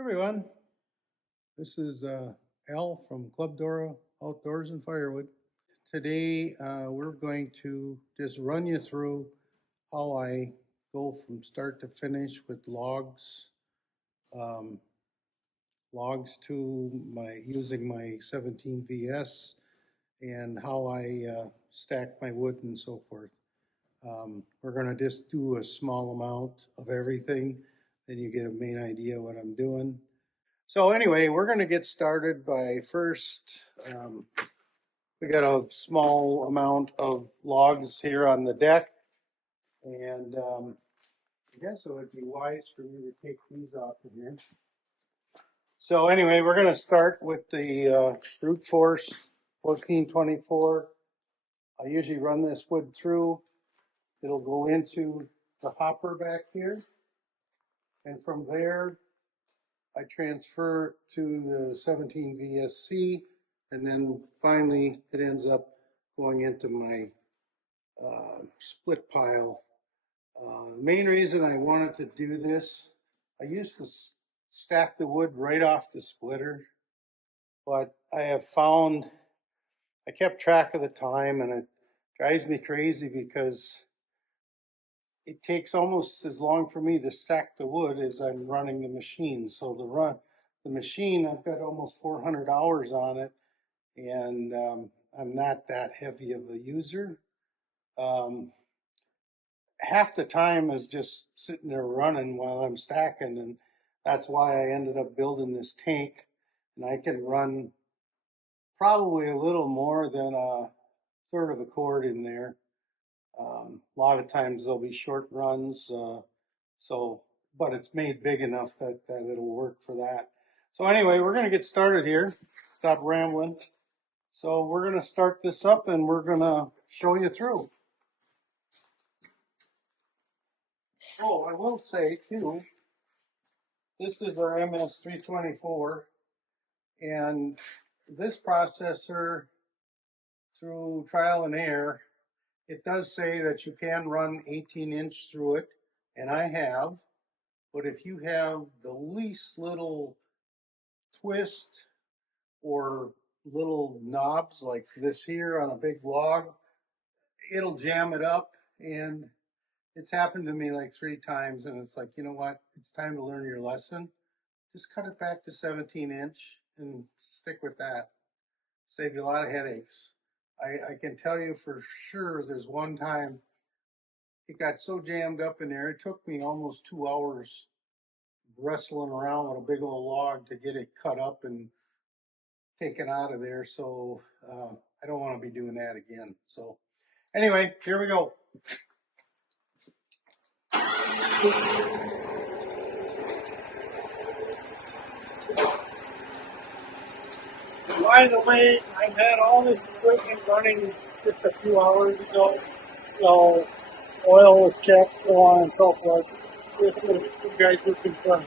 Everyone, this is Al from Club Dora Outdoors and Firewood. Today we're going to just run you through how I go from start to finish with um, logs to my using my 17 VS and how I stack my wood and so forth. We're going to just do a small amount of everything, then you get a main idea what I'm doing. So anyway, we're going to get started by first, we got a small amount of logs here on the deck, and I guess it would be wise for me to take these off of here. So anyway, we're going to start with the brute force 1424. I usually run this wood through. It'll go into the hopper back here, and from there I transfer to the 17 VSC, and then finally it ends up going into my split pile. The main reason I wanted to do this, I used to stack the wood right off the splitter, but I have found, I kept track of the time, and it drives me crazy because it takes almost as long for me to stack the wood as I'm running the machine. So the machine, I've got almost 400 hours on it, and I'm not that heavy of a user. Um, Half the time is just sitting there running while I'm stacking, and that's why I ended up building this tank. And I can run probably a little more than a third of a cord in there. A lot of times there'll be short runs, but it's made big enough that it'll work for that. So anyway, we're going to get started here. Stop rambling. So we're going to start this up and we're going to show you through. Oh, I will say too, this is our MS324, and this processor, through trial and error, it does say that you can run 18-inch through it, and I have, but if you have the least little twist or little knobs like this here on a big log, it'll jam it up. And it's happened to me like 3 times, and it's like, you know what, it's time to learn your lesson. Just cut it back to 17-inch and stick with that. Save you a lot of headaches. I can tell you for sure there's one time it got so jammed up in there, it took me almost 2 hours wrestling around with a big old log to get it cut up and taken out of there. So I don't want to be doing that again. So anyway, here we go. By the way, I've had all this equipment running just a few hours ago, so oil was checked, so on and so forth. Just so you guys were concerned.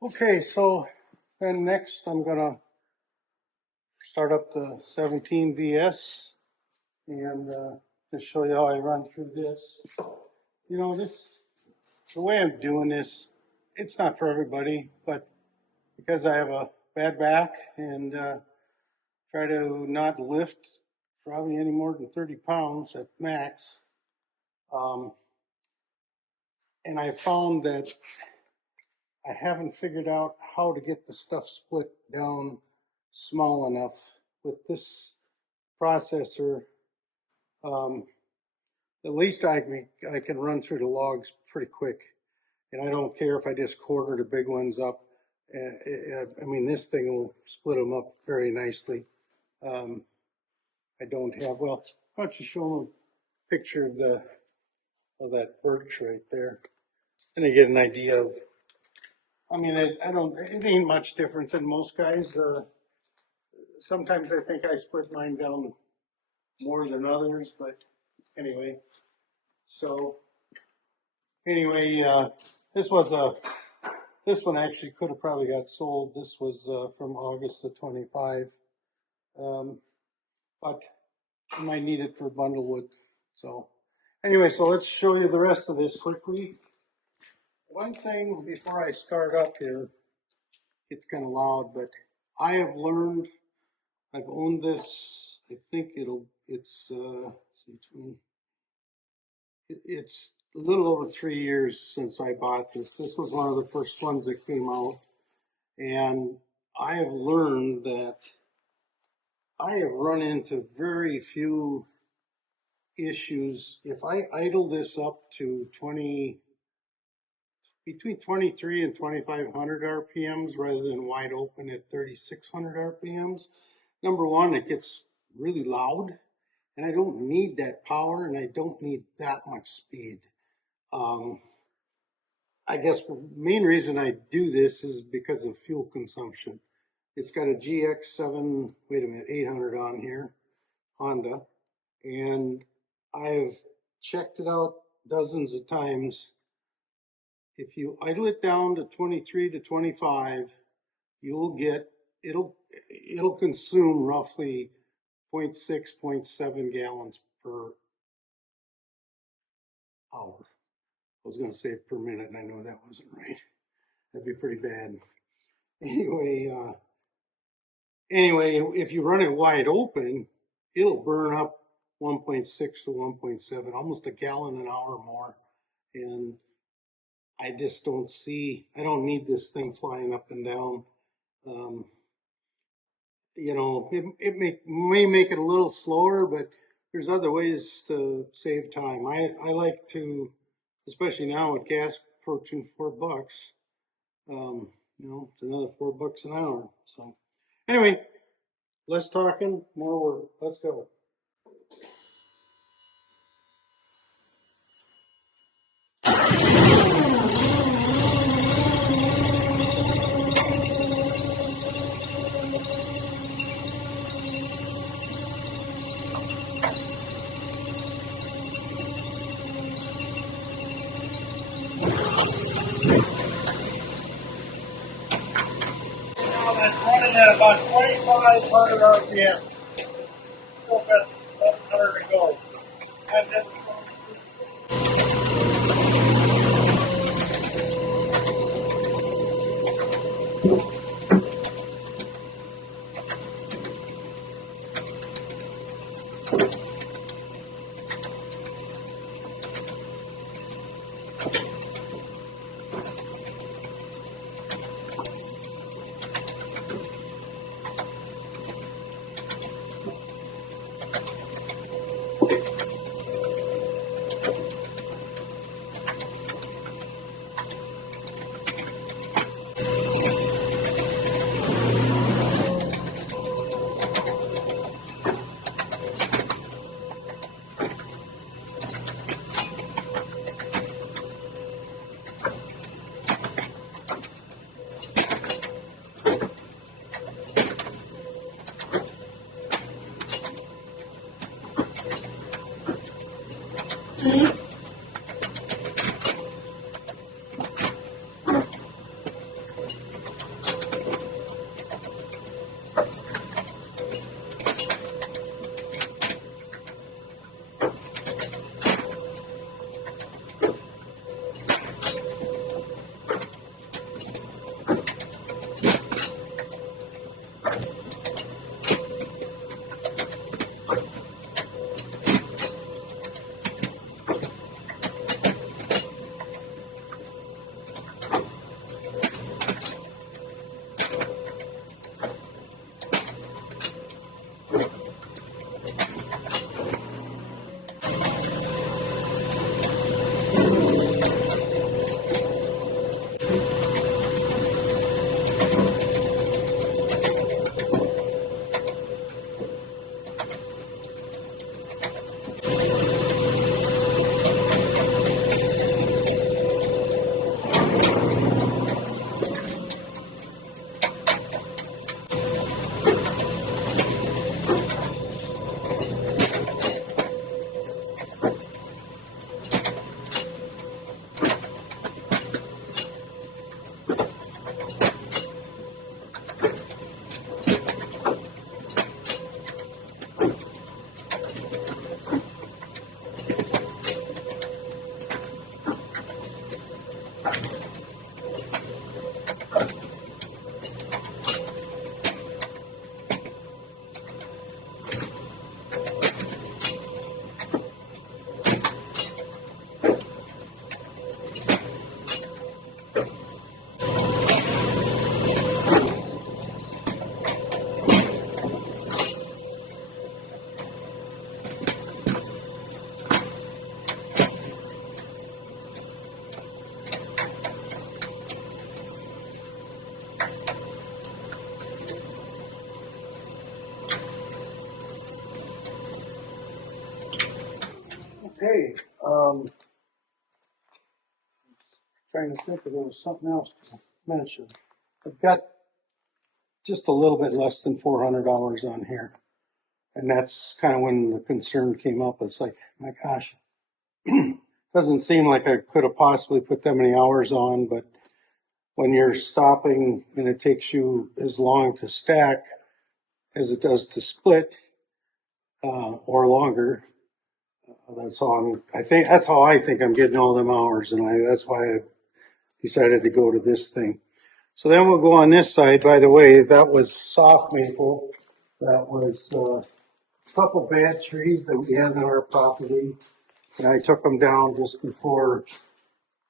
Okay, so then next I'm gonna start up the 17 VS and just show you how I run through this. You know, the way I'm doing this, it's not for everybody, but because I have a bad back and try to not lift probably any more than 30 pounds at max. And I found that I haven't figured out how to get the stuff split down small enough with this processor. At least I can run through the logs pretty quick. And I don't care if I just quarter the big ones up. I mean, this thing will split them up very nicely. I don't have, well, why don't you show them a picture of that birch right there. And they get an idea of, I mean, it ain't much different than most guys. Sometimes I think I split mine down more than others, but anyway. So, anyway, this one actually could have probably got sold. This was from August of 25. But I might need it for bundlewood. So anyway, so let's show you the rest of this quickly. One thing before I start up here, it's kind of loud, but I have learned, I've owned this, I think it's a little over 3 years since I bought this. This was one of the first ones that came out. And I have learned that I have run into very few issues. If I idle this up to between 23 and 2500 RPMs rather than wide open at 3600 RPMs, number one, it gets really loud, and I don't need that power, and I don't need that much speed. I guess the main reason I do this is because of fuel consumption. It's got a GX7, 800 on here, Honda, and I've checked it out dozens of times. If you idle it down to 23 to 25, you'll get, it'll consume roughly 0.6, 0.7 gallons per hour. I was going to say per minute, and I know that wasn't right. That'd be pretty bad. Anyway, if you run it wide open, it'll burn up 1.6 to 1.7, almost a gallon an hour more. And I just don't need this thing flying up and down. You know, it may make it a little slower, but there's other ways to save time. I like to, especially now with gas approaching $4, you know, it's another $4 an hour. So anyway, less talking, more work. Let's go. Now that's running at about 2,500 RPM. Still got 1,100 to go. And then Okay, trying to think if there was something else to mention. I've got just a little bit less than $400 on here. And that's kind of when the concern came up. It's like, my gosh, doesn't seem like I could have possibly put that many hours on, but when you're stopping and it takes you as long to stack as it does to split, or longer, that's how I think I'm getting all them hours, and that's why I decided to go to this thing. So then we'll go on this side. By the way, that was soft maple. That was a couple bad trees that we had on our property, and I took them down just before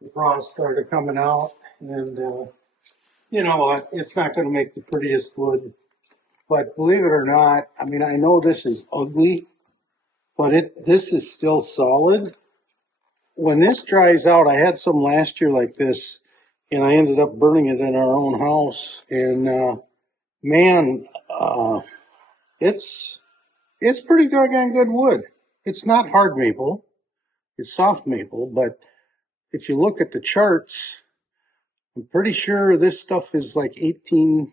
the frost started coming out. And you know what? It's not going to make the prettiest wood, but believe it or not, I mean, I know this is ugly, but this is still solid. When this dries out, I had some last year like this, and I ended up burning it in our own house. And man, it's pretty doggone good wood. It's not hard maple; it's soft maple. But if you look at the charts, I'm pretty sure this stuff is like 18.5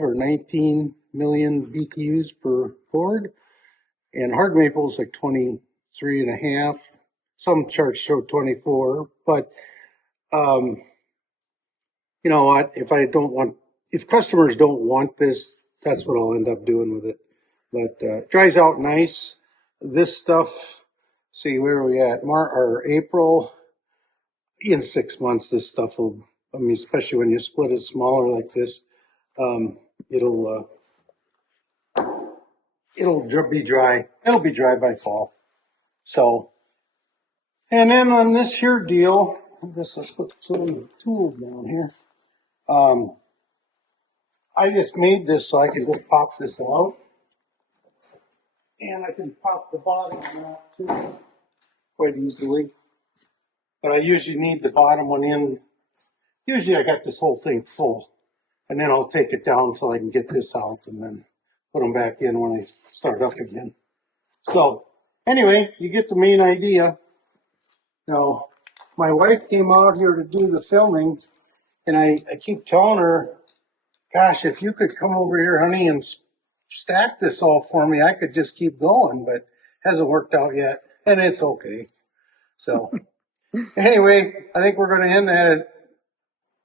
or 19 million BTUs per cord, and hard maple is like 23 and a half. Some charts show 24, but um, you know what? If customers don't want this, that's what I'll end up doing with it. But it dries out nice. This stuff, see where are we at? Or April. In 6 months, this stuff will. I mean, especially when you split it smaller like this, um, it'll be dry. It'll be dry by fall. So, and then on this here deal, I guess I'll put some of the tools down here. Um, I just made this so I can just pop this out. And I can pop the bottom out too quite easily. But I usually need the bottom one in. Usually I got this whole thing full. And then I'll take it down until I can get this out and then put them back in when I start up again. So anyway, you get the main idea. Now, my wife came out here to do the filming, and I keep telling her, gosh, if you could come over here, honey, and stack this all for me, I could just keep going, but hasn't worked out yet, and it's okay. So anyway, I think we're going to end that.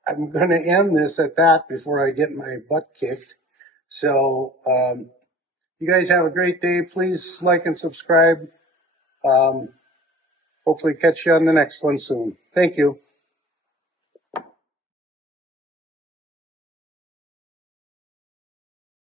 I'm going to end this at that before I get my butt kicked. So you guys have a great day. Please like and subscribe. Hopefully catch you on the next one soon. Thank you.